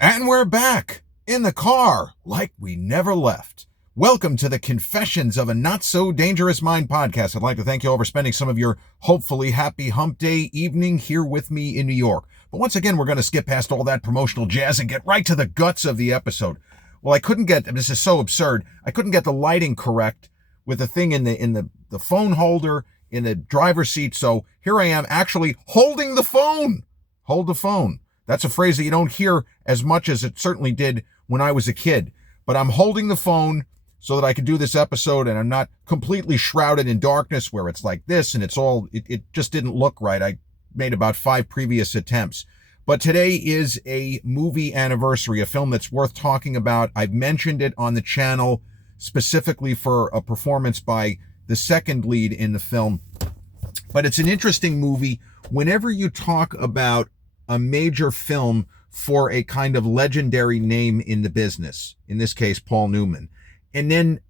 And we're back in the car like we never left. Welcome to the Confessions of a Not So Dangerous Mind podcast. I'd like to thank you all for spending some of your hopefully happy hump day evening here with me in New York. But once again, we're going to skip past all that promotional jazz and get right to the guts of the episode. Well, I couldn't get, this is so absurd, I couldn't get the lighting correct with the thing in the phone holder in the driver's seat. So here I am actually holding the phone. Hold the phone. That's a phrase that you don't hear as much as it certainly did when I was a kid. But I'm holding the phone so that I can do this episode and I'm not completely shrouded in darkness where it's like this and it just didn't look right. I made about 5 previous attempts. But today is a movie anniversary, a film that's worth talking about. I've mentioned it on the channel specifically for a performance by the second lead in the film. But it's an interesting movie. Whenever you talk about a major film for a kind of legendary name in the business, in this case, Paul Newman, and then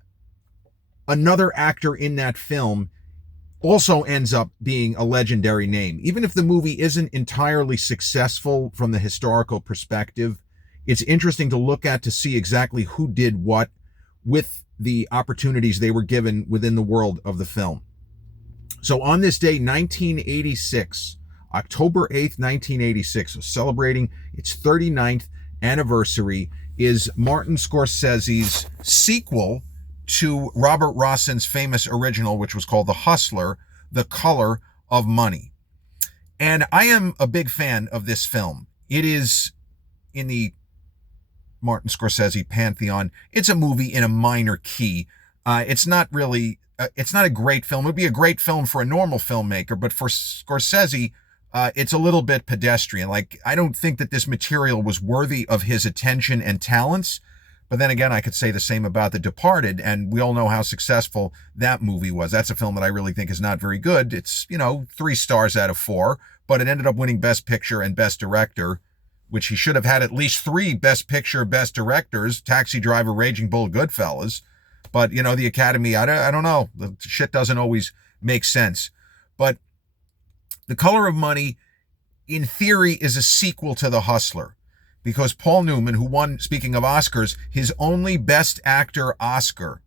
another actor in that film also ends up being a legendary name. Even if the movie isn't entirely successful from the historical perspective, it's interesting to look at to see exactly who did what with the opportunities they were given within the world of the film. So on this day, 1986, October 8th, 1986, so celebrating its 39th anniversary, is Martin Scorsese's sequel to Robert Rossin's famous original, which was called The Hustler, The Color of Money. And I am a big fan of this film. It is in the Martin Scorsese pantheon. It's a movie in a minor key. It's not a great film. It would be a great film for a normal filmmaker, but for Scorsese, it's a little bit pedestrian. Like, I don't think that this material was worthy of his attention and talents. But then again, I could say the same about The Departed, and we all know how successful that movie was. That's a film that I really think is not very good. It's, 3 stars out of 4, but it ended up winning Best Picture and Best Director, which he should have had at least 3 Best Picture, Best Directors, Taxi Driver, Raging Bull, Goodfellas. But, the Academy, I don't know. The shit doesn't always make sense. But The Color of Money, in theory, is a sequel to The Hustler, because Paul Newman, who won, speaking of Oscars, his only Best Actor Oscar,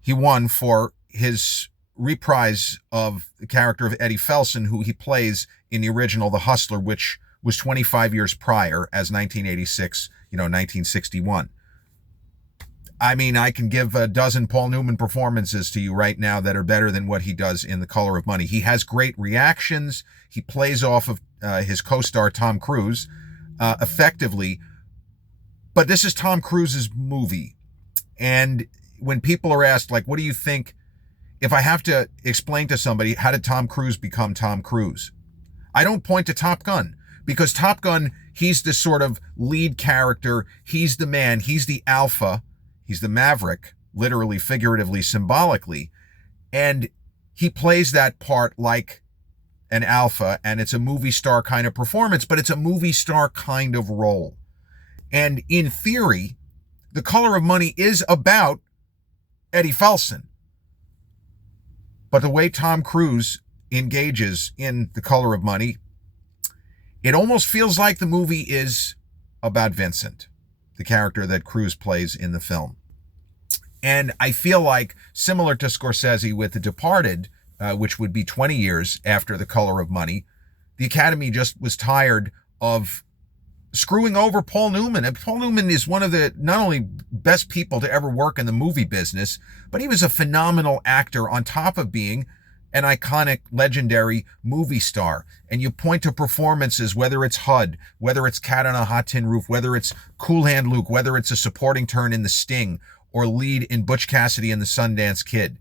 he won for his reprise of the character of Eddie Felson, who he plays in the original The Hustler, which was 25 years prior as 1986, 1961. I mean, I can give a dozen Paul Newman performances to you right now that are better than what he does in The Color of Money. He has great reactions. He plays off of his co-star Tom Cruise effectively. But this is Tom Cruise's movie. And when people are asked, like, what do you think, if I have to explain to somebody, how did Tom Cruise become Tom Cruise? I don't point to Top Gun, because Top Gun, he's the sort of lead character. He's the man. He's the alpha. He's the maverick, literally, figuratively, symbolically. And he plays that part like an alpha, and it's a movie star kind of performance, but it's a movie star kind of role. And in theory, The Color of Money is about Eddie Felson. But the way Tom Cruise engages in The Color of Money, it almost feels like the movie is about Vincent, the character that Cruise plays in the film. And I feel like, similar to Scorsese with The Departed, which would be 20 years after The Color of Money, the Academy just was tired of screwing over Paul Newman. And Paul Newman is one of the not only best people to ever work in the movie business, but he was a phenomenal actor on top of being an iconic, legendary movie star. And you point to performances, whether it's HUD, whether it's Cat on a Hot Tin Roof, whether it's Cool Hand Luke, whether it's a supporting turn in The Sting, or lead in Butch Cassidy and the Sundance Kid.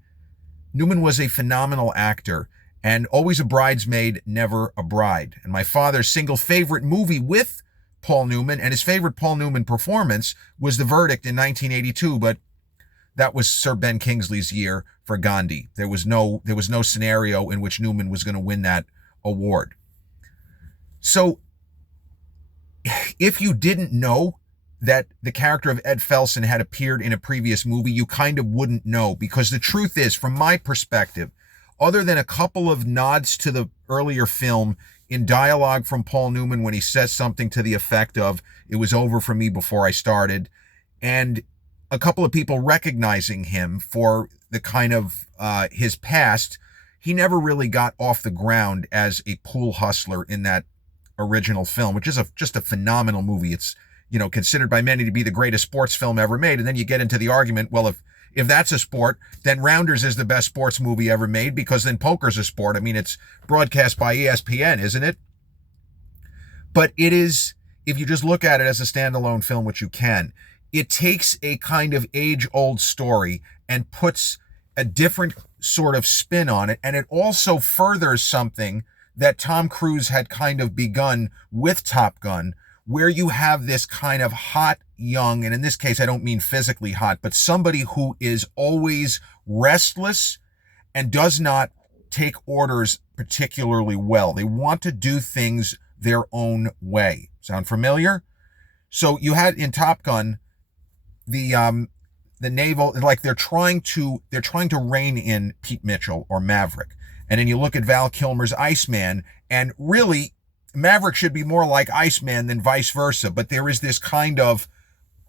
Newman was a phenomenal actor, and always a bridesmaid, never a bride. And my father's single favorite movie with Paul Newman, and his favorite Paul Newman performance, was The Verdict in 1982, but that was Sir Ben Kingsley's year for Gandhi. There was no scenario in which Newman was going to win that award. So if you didn't know that the character of Ed Felson had appeared in a previous movie, you kind of wouldn't know, because the truth is, from my perspective, other than a couple of nods to the earlier film in dialogue from Paul Newman when he says something to the effect of, "It was over for me before I started," and a couple of people recognizing him for the kind of his past. He never really got off the ground as a pool hustler in that original film, which is just a phenomenal movie. It's, considered by many to be the greatest sports film ever made. And then you get into the argument, well, if that's a sport, then Rounders is the best sports movie ever made, because then poker's a sport. I mean, it's broadcast by ESPN, isn't it? But it is, if you just look at it as a standalone film, which you can, it takes a kind of age-old story and puts a different sort of spin on it. And it also furthers something that Tom Cruise had kind of begun with Top Gun, where you have this kind of hot, young, and in this case, I don't mean physically hot, but somebody who is always restless and does not take orders particularly well. They want to do things their own way. Sound familiar? So you had in Top Gun, the naval, like they're trying to rein in Pete Mitchell or Maverick. And then you look at Val Kilmer's Iceman, and really Maverick should be more like Iceman than vice versa. But there is this kind of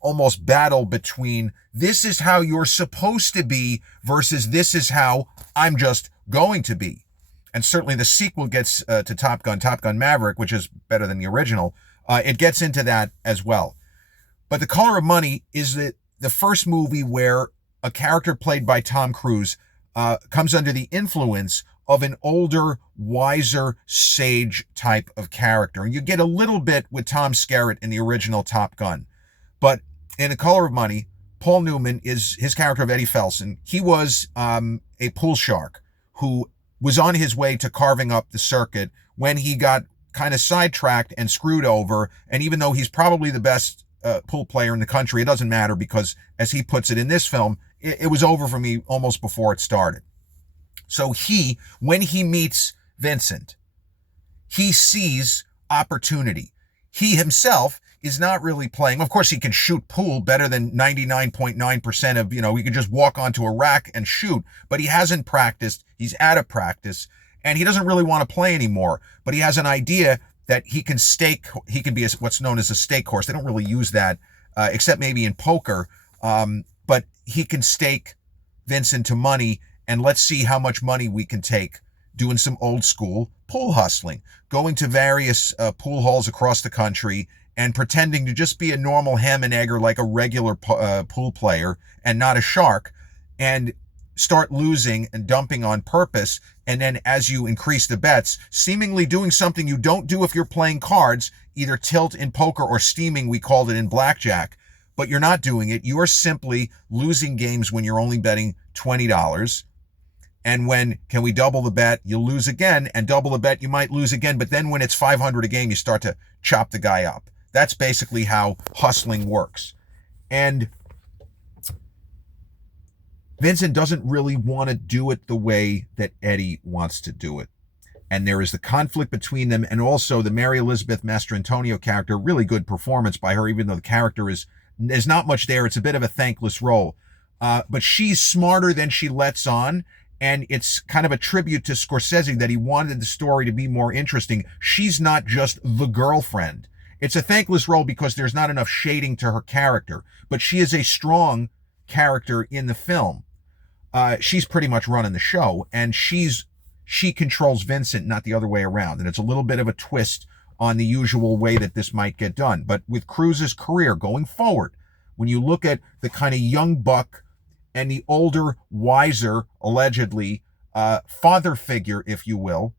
almost battle between this is how you're supposed to be versus this is how I'm just going to be. And certainly the sequel gets to Top Gun Maverick, which is better than the original. It gets into that as well. But The Color of Money is the first movie where a character played by Tom Cruise comes under the influence of an older, wiser, sage type of character. And you get a little bit with Tom Skerritt in the original Top Gun. But in The Color of Money, Paul Newman is his character of Eddie Felson. He was a pool shark who was on his way to carving up the circuit when he got kind of sidetracked and screwed over. And even though he's probably the best pool player in the country, it doesn't matter, because as he puts it in this film, it was over for me almost before it started. So when he meets Vincent, he sees opportunity. He himself is not really playing. Of course, he can shoot pool better than 99.9% of, he can just walk onto a rack and shoot, but he hasn't practiced. He's out of practice, and he doesn't really want to play anymore, but he has an idea that he can be what's known as a stake horse. They don't really use that, except maybe in poker, but he can stake Vincent to money, and let's see how much money we can take doing some old school pool hustling, going to various pool halls across the country and pretending to just be a normal ham and egger like a regular pool player and not a shark, and start losing and dumping on purpose. And then as you increase the bets, seemingly doing something you don't do if you're playing cards, either tilt in poker or steaming, we called it in blackjack, but you're not doing it. You are simply losing games when you're only betting $20. And when, can we double the bet? You lose again, and double the bet, you might lose again. But then when it's 500 a game, you start to chop the guy up. That's basically how hustling works. And Vincent doesn't really want to do it the way that Eddie wants to do it. And there is the conflict between them, and also the Mary Elizabeth Mastrantonio character, really good performance by her, even though the character is not much there. It's a bit of a thankless role. But she's smarter than she lets on. And it's kind of a tribute to Scorsese that he wanted the story to be more interesting. She's not just the girlfriend. It's a thankless role because there's not enough shading to her character, but she is a strong character in the film. She's pretty much running the show, and she controls Vincent, not the other way around. And it's a little bit of a twist on the usual way that this might get done. But with Cruise's career going forward, when you look at the kind of young buck and the older, wiser, allegedly, father figure, if you will,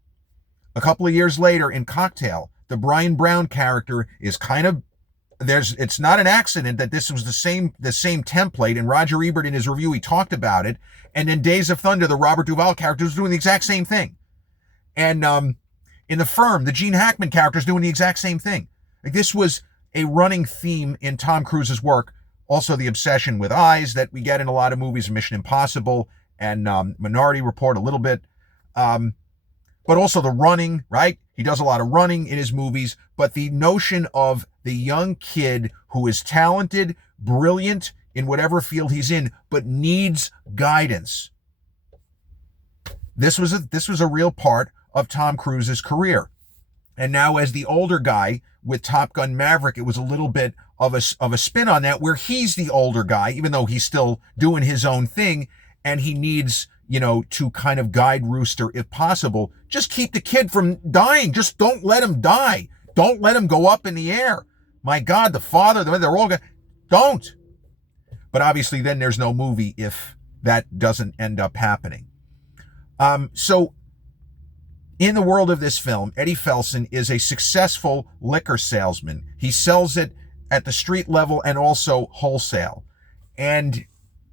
a couple of years later in Cocktail, the Brian Brown character is kind of, it's not an accident that this was the same template, and Roger Ebert in his review, he talked about it. And in Days of Thunder, the Robert Duvall character is doing the exact same thing. And in The Firm, the Gene Hackman character is doing the exact same thing. Like, this was a running theme in Tom Cruise's work. Also, the obsession with eyes that we get in a lot of movies, Mission Impossible and Minority Report a little bit. But also the running, right? He does a lot of running in his movies. But the notion of the young kid who is talented, brilliant in whatever field he's in, but needs guidance. This was a real part of Tom Cruise's career. And now as the older guy with Top Gun Maverick, it was a little bit of a spin on that, where he's the older guy, even though he's still doing his own thing, and he needs, to kind of guide Rooster if possible. Just keep the kid from dying. Just don't let him die. Don't let him go up in the air. My God, the father, they're all going, don't. But obviously then there's no movie if that doesn't end up happening. So in the world of this film, Eddie Felson is a successful liquor salesman. He sells it at the street level and also wholesale. And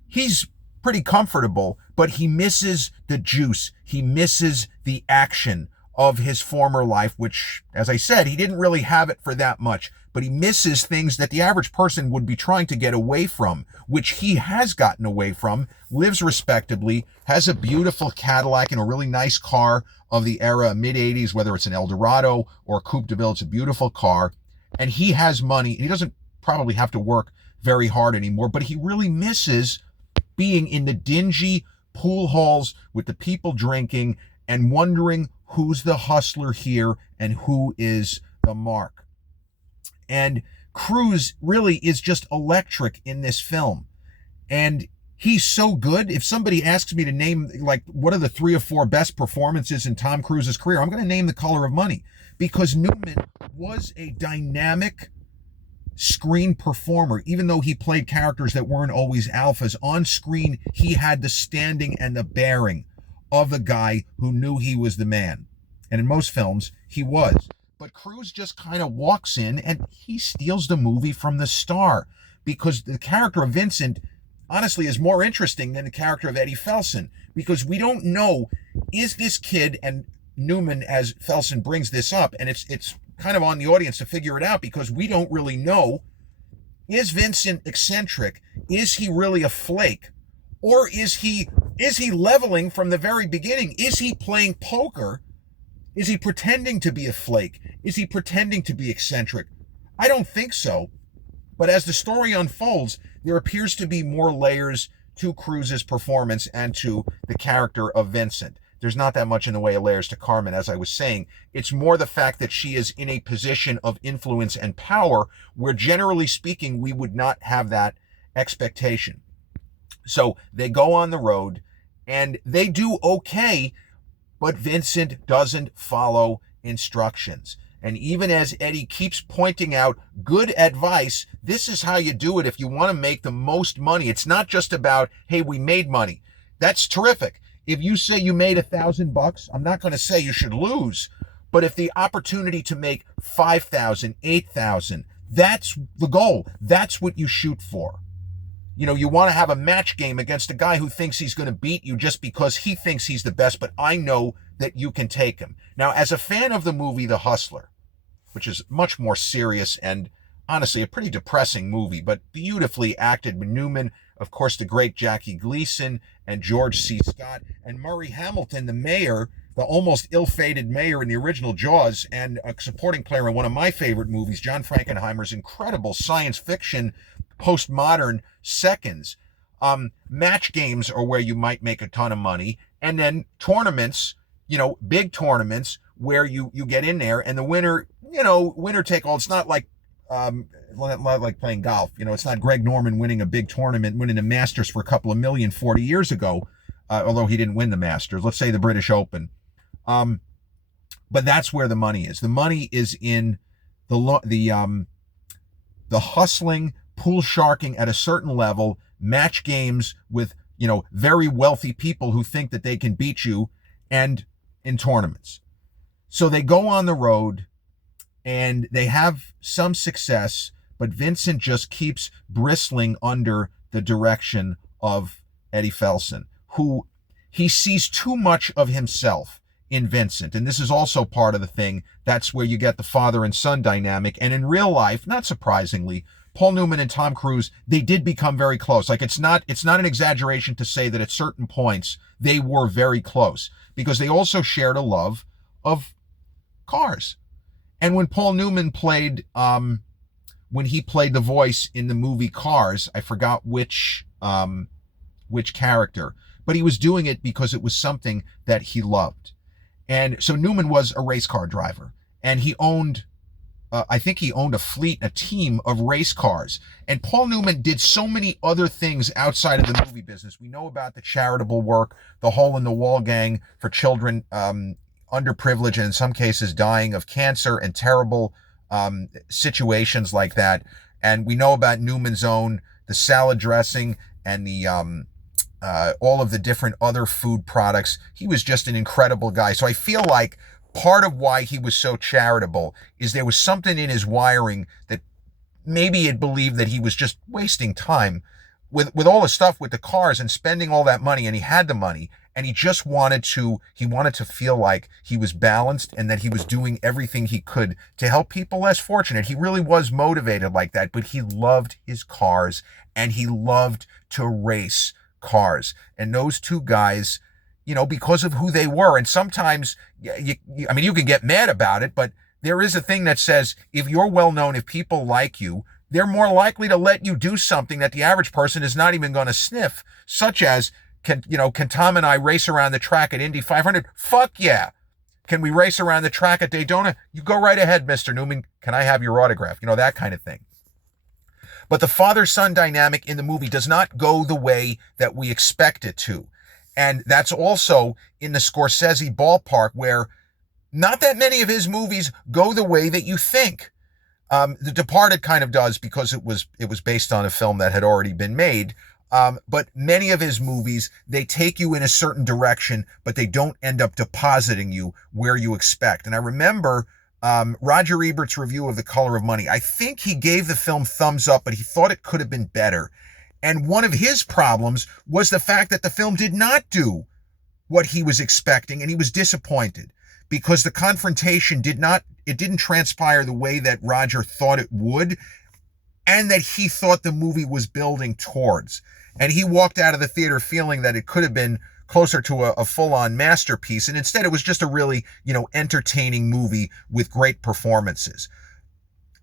he's pretty comfortable, but he misses the juice. He misses the action of his former life, which, as I said, he didn't really have it for that much, but he misses things that the average person would be trying to get away from, which he has gotten away from, lives respectably, has a beautiful Cadillac and a really nice car of the era, mid-'80s, whether it's an Eldorado or a Coupe de Ville. It's a beautiful car, and he has money. He doesn't probably have to work very hard anymore, but he really misses being in the dingy pool halls with the people drinking and wondering who's the hustler here and who is the mark. And Cruise really is just electric in this film. And he's so good. If somebody asks me to name, like, what are the 3 or 4 best performances in Tom Cruise's career, I'm going to name The Color of Money, because Newman was a dynamic screen performer. Even though he played characters that weren't always alphas, on screen he had the standing and the bearing of the guy who knew he was the man. And in most films, he was. But Cruise just kind of walks in and he steals the movie from the star, because the character of Vincent, honestly, is more interesting than the character of Eddie Felson, because we don't know, is this kid, and Newman as Felson brings this up, and it's kind of on the audience to figure it out, because we don't really know, is Vincent eccentric? Is he really a flake? Or is he leveling from the very beginning? Is he playing poker? Is he pretending to be a flake? Is he pretending to be eccentric? I don't think so. But as the story unfolds, there appears to be more layers to Cruise's performance and to the character of Vincent. There's not that much in the way of layers to Carmen, as I was saying. It's more the fact that she is in a position of influence and power where, generally speaking, we would not have that expectation. So they go on the road and they do okay, but Vincent doesn't follow instructions. And even as Eddie keeps pointing out good advice, this is how you do it if you want to make the most money. It's not just about, hey, we made money. That's terrific. If you say you made $1,000, I'm not going to say you should lose. But if the opportunity to make 5,000, 8,000, that's the goal. That's what you shoot for. You want to have a match game against a guy who thinks he's going to beat you just because he thinks he's the best, but I know that you can take him. Now, as a fan of the movie The Hustler, which is much more serious and honestly a pretty depressing movie, but beautifully acted with Newman, of course, the great Jackie Gleason and George C. Scott, and Murray Hamilton, the mayor, the almost ill-fated mayor in the original Jaws, and a supporting player in one of my favorite movies, John Frankenheimer's incredible science fiction postmodern Seconds. Match games are where you might make a ton of money, and then tournaments, big tournaments where you get in there and the winner, winner take all. It's not like playing golf. It's not Greg Norman winning a big tournament, winning the Masters for a couple of million 40 years ago, although he didn't win the Masters. Let's say the British Open. But that's where the money is. The money is in the hustling, pool sharking at a certain level, match games with, very wealthy people who think that they can beat you, and in tournaments. So they go on the road and they have some success, but Vincent just keeps bristling under the direction of Eddie Felson, who he sees too much of himself in Vincent. And this is also part of the thing. That's where you get the father and son dynamic. And in real life, not surprisingly, Paul Newman and Tom Cruise, they did become very close. Like, it's not an exaggeration to say that at certain points they were very close, because they also shared a love of cars. And when Paul Newman played, when he played the voice in the movie Cars, I forgot which character, but he was doing it because it was something that he loved. And so Newman was a race car driver. and he owned I think he owned a team of race cars. And Paul Newman did so many other things outside of the movie business. We know about the charitable work, the Hole in the Wall gang for children underprivileged and in some cases dying of cancer and terrible situations like that. And we know about Newman's Own, the salad dressing and the all of the different other food products. He was just an incredible guy. So I feel like part of why he was so charitable is there was something in his wiring that maybe it believed that he was just wasting time with all the stuff with the cars and spending all that money, and he had the money, and he just wanted to feel like he was balanced and that he was doing everything he could to help people less fortunate. He really was motivated like that, but he loved his cars and he loved to race cars. And those two guys, because of who they were. And sometimes, you can get mad about it, but there is a thing that says if you're well known, if people like you, they're more likely to let you do something that the average person is not even going to sniff, such as, can Tom and I race around the track at Indy 500? Fuck yeah. Can we race around the track at Daytona? You go right ahead, Mr. Newman. Can I have your autograph? That kind of thing. But the father-son dynamic in the movie does not go the way that we expect it to. And that's also in the Scorsese ballpark, where not that many of his movies go the way that you think. The Departed kind of does because it was based on a film that had already been made. But many of his movies, they take you in a certain direction, but they don't end up depositing you where you expect. And I remember Roger Ebert's review of The Color of Money. I think he gave the film thumbs up, but he thought it could have been better. And one of his problems was the fact that the film did not do what he was expecting, and he was disappointed because the confrontation didn't transpire the way that Roger thought it would, and that he thought the movie was building towards. And he walked out of the theater feeling that it could have been closer to a full-on masterpiece, and instead it was just a really, entertaining movie with great performances.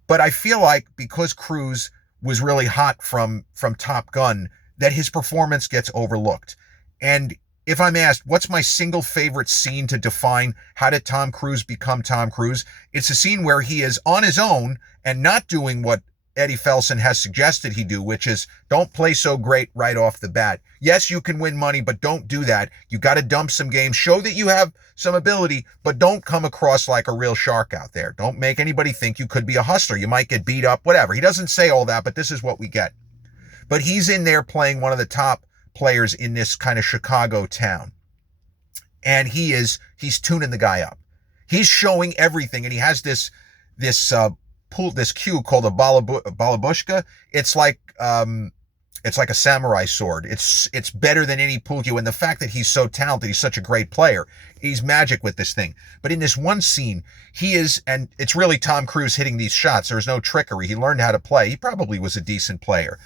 But I feel like because Cruise was really hot from Top Gun, that his performance gets overlooked. And if I'm asked, what's my single favorite scene to define how did Tom Cruise become Tom Cruise? It's a scene where he is on his own and not doing what Eddie Felson has suggested he do, which is don't play so great right off the bat. Yes, you can win money, but don't do that. You got to dump some games, show that you have some ability, but don't come across like a real shark out there. Don't make anybody think you could be a hustler. You might get beat up, whatever. He doesn't say all that, but this is what we get. But he's in there playing one of the top players in this kind of Chicago town. And he's tuning the guy up. He's showing everything, and he has this cue called a balabushka. It's like a samurai sword. It's better than any pool cue. And the fact that he's so talented, he's such a great player, he's magic with this thing. But in this one scene, and it's really Tom Cruise hitting these shots. There's no trickery. He learned how to play. He probably was a decent player.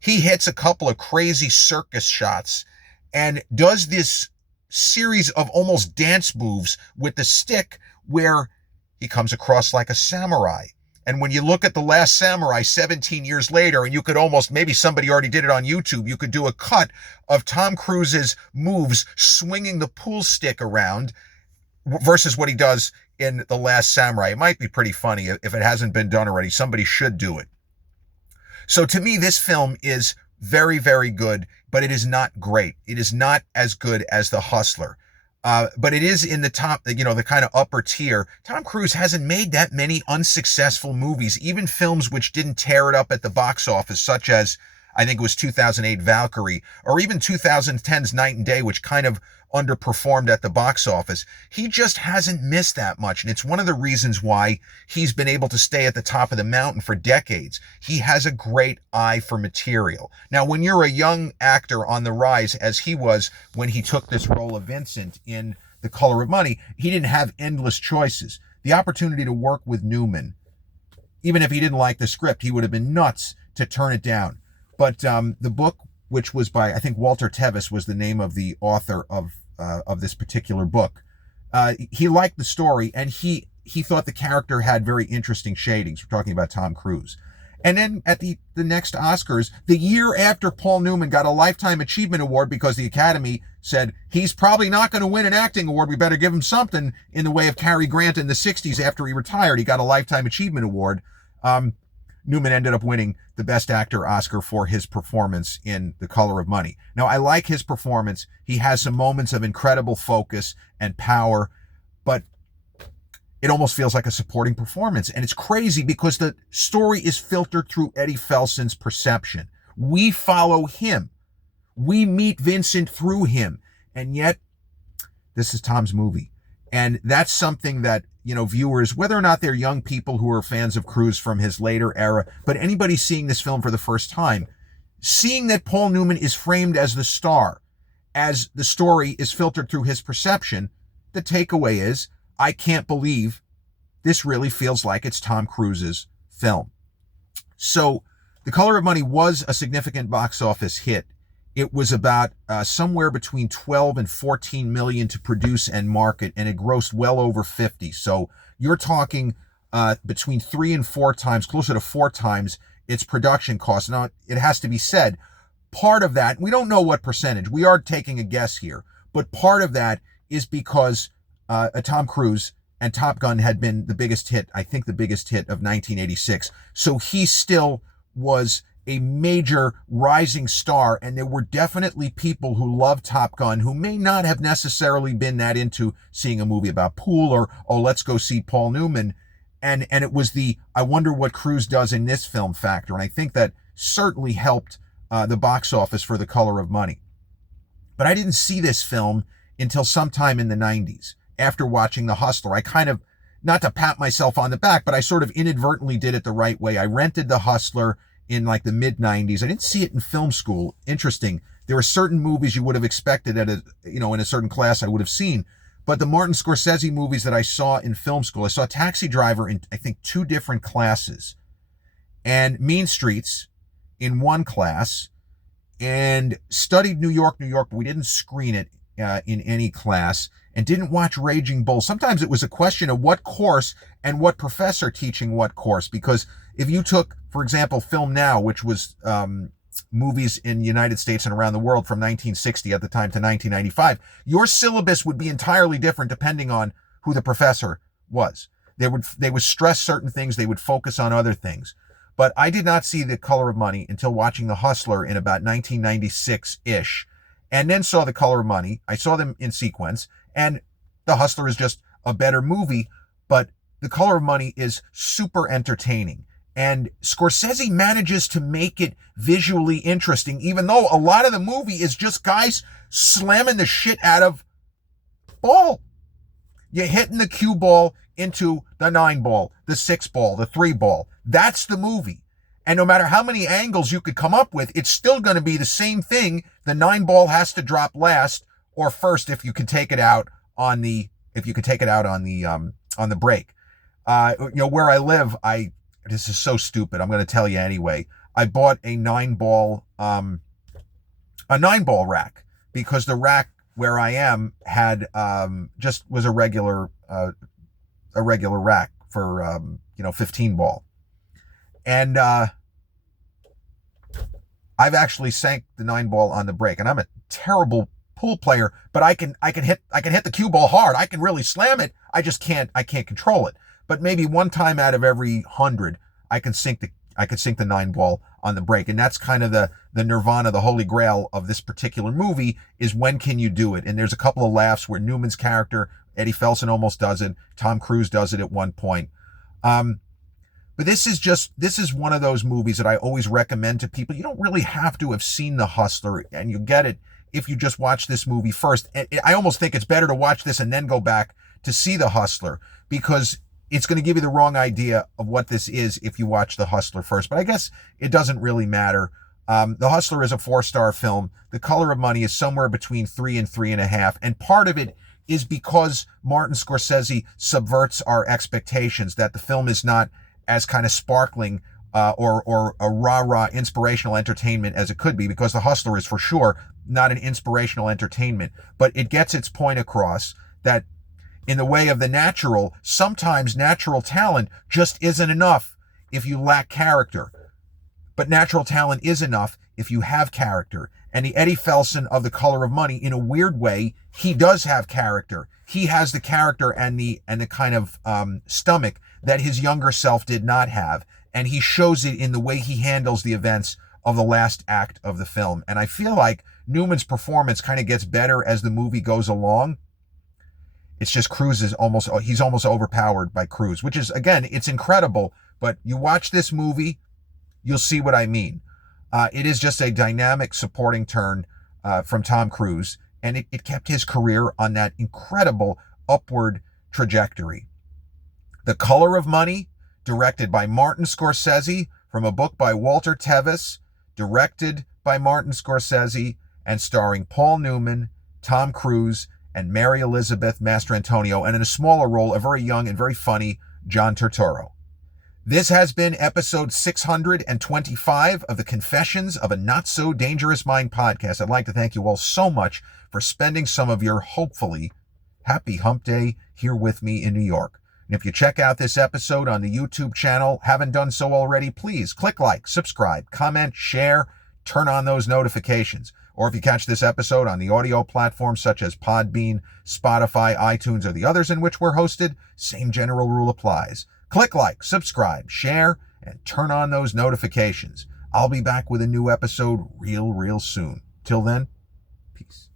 He hits a couple of crazy circus shots and does this series of almost dance moves with the stick where he comes across like a samurai. And when you look at The Last Samurai 17 years later, and you could almost, maybe somebody already did it on YouTube, you could do a cut of Tom Cruise's moves swinging the pool stick around versus what he does in The Last Samurai. It might be pretty funny. If it hasn't been done already, somebody should do it. So to me, this film is very, very good, but it is not great. It is not as good as The Hustler. But it is in the top, the kind of upper tier. Tom Cruise hasn't made that many unsuccessful movies, even films which didn't tear it up at the box office, such as, I think it was 2008 Valkyrie, or even 2010's Night and Day, which kind of underperformed at the box office. He just hasn't missed that much. And it's one of the reasons why he's been able to stay at the top of the mountain for decades. He has a great eye for material. Now, when you're a young actor on the rise, as he was when he took this role of Vincent in The Color of Money, he didn't have endless choices. The opportunity to work with Newman, even if he didn't like the script, he would have been nuts to turn it down. But the book, which was by, I think Walter Tevis was the name of the author of this particular book. He liked the story, and he thought the character had very interesting shadings. We're talking about Tom Cruise. And then at the next Oscars, the year after Paul Newman got a Lifetime Achievement Award because the Academy said he's probably not going to win an acting award, we better give him something, in the way of Cary Grant in the 60s after he retired. He got a Lifetime Achievement Award. Newman ended up winning the Best Actor Oscar for his performance in The Color of Money. Now, I like his performance. He has some moments of incredible focus and power, but it almost feels like a supporting performance. And it's crazy because the story is filtered through Eddie Felson's perception. We follow him. We meet Vincent through him. And yet, this is Tom's movie. And that's something that, viewers, whether or not they're young people who are fans of Cruise from his later era, but anybody seeing this film for the first time, seeing that Paul Newman is framed as the star, as the story is filtered through his perception, the takeaway is, I can't believe this really feels like it's Tom Cruise's film. So The Color of Money was a significant box office hit. It was about somewhere between 12 and 14 million to produce and market, and it grossed well over 50. So you're talking between 3 and 4 times, closer to 4 times its production cost. Now, it has to be said, part of that, we don't know what percentage, we are taking a guess here, but part of that is because Tom Cruise and Top Gun had been the biggest hit, I think the biggest hit of 1986. So he still was a major rising star, and there were definitely people who loved Top Gun who may not have necessarily been that into seeing a movie about pool or, oh, let's go see Paul Newman. And it was the, I wonder what Cruise does in this film factor. And I think that certainly helped the box office for The Color of Money. But I didn't see this film until sometime in the 90s. After watching The Hustler, I kind of, not to pat myself on the back, but I sort of inadvertently did it the right way. I rented The Hustler in like the mid 90s. I didn't see it in film school. Interesting. There are certain movies you would have expected at in a certain class I would have seen. But the Martin Scorsese movies that I saw in film school, I saw Taxi Driver in, I think, 2 different classes, and Mean Streets in one class, and studied New York, but we didn't screen it in any class, and didn't watch Raging Bull. Sometimes it was a question of what course and what professor teaching what course, because if you took, for example, Film Now, which was movies in the United States and around the world from 1960 at the time to 1995, your syllabus would be entirely different depending on who the professor was. They would stress certain things, they would focus on other things. But I did not see The Color of Money until watching The Hustler in about 1996-ish, and then saw The Color of Money. I saw them in sequence, and The Hustler is just a better movie, but The Color of Money is super entertaining. And Scorsese manages to make it visually interesting, even though a lot of the movie is just guys slamming the shit out of ball. You're hitting the cue ball into the 9 ball, the 6 ball, the 3 ball. That's the movie. And no matter how many angles you could come up with, it's still going to be the same thing. The 9 ball has to drop last or first if you can take it out on the break. Where I live, this is so stupid, I'm going to tell you anyway. I bought a 9-ball rack because the rack where I am had just was a regular rack for 15 ball. And I've actually sank the 9-ball on the break, and I'm a terrible pool player, but I can hit the cue ball hard. I can really slam it. I can't control it. But maybe one time out of every 100, I can sink the 9-ball on the break. And that's kind of the nirvana, the holy grail of this particular movie, is when can you do it? And there's a couple of laughs where Newman's character, Eddie Felson, almost does it. Tom Cruise does it at one point. But this is one of those movies that I always recommend to people. You don't really have to have seen The Hustler, and you get it if you just watch this movie first. I almost think it's better to watch this and then go back to see The Hustler, because it's going to give you the wrong idea of what this is if you watch The Hustler first. But I guess it doesn't really matter. The Hustler is a 4-star film. The Color of Money is somewhere between 3 and 3.5. And part of it is because Martin Scorsese subverts our expectations, that the film is not as kind of sparkling or a rah-rah inspirational entertainment as it could be, because The Hustler is for sure not an inspirational entertainment. But it gets its point across that in the way of the natural, sometimes natural talent just isn't enough if you lack character. But natural talent is enough if you have character. And the Eddie Felson of The Color of Money, in a weird way, he does have character. He has the character and the kind of stomach that his younger self did not have. And he shows it in the way he handles the events of the last act of the film. And I feel like Newman's performance kind of gets better as the movie goes along. It's just he's almost overpowered by Cruise, which is, again, it's incredible. But you watch this movie, you'll see what I mean. It is just a dynamic supporting turn from Tom Cruise, and it kept his career on that incredible upward trajectory. The Color of Money, directed by Martin Scorsese, from a book by Walter Tevis, directed by Martin Scorsese, and starring Paul Newman, Tom Cruise, and Mary Elizabeth Mastrantonio, and in a smaller role, a very young and very funny John Turturro. This has been episode 625 of the Confessions of a Not So Dangerous Mind podcast. I'd like to thank you all so much for spending some of your, hopefully, happy hump day here with me in New York. And if you check out this episode on the YouTube channel, haven't done so already, please click like, subscribe, comment, share, turn on those notifications. Or if you catch this episode on the audio platforms such as Podbean, Spotify, iTunes, or the others in which we're hosted, same general rule applies. Click like, subscribe, share, and turn on those notifications. I'll be back with a new episode real soon. Till then, peace.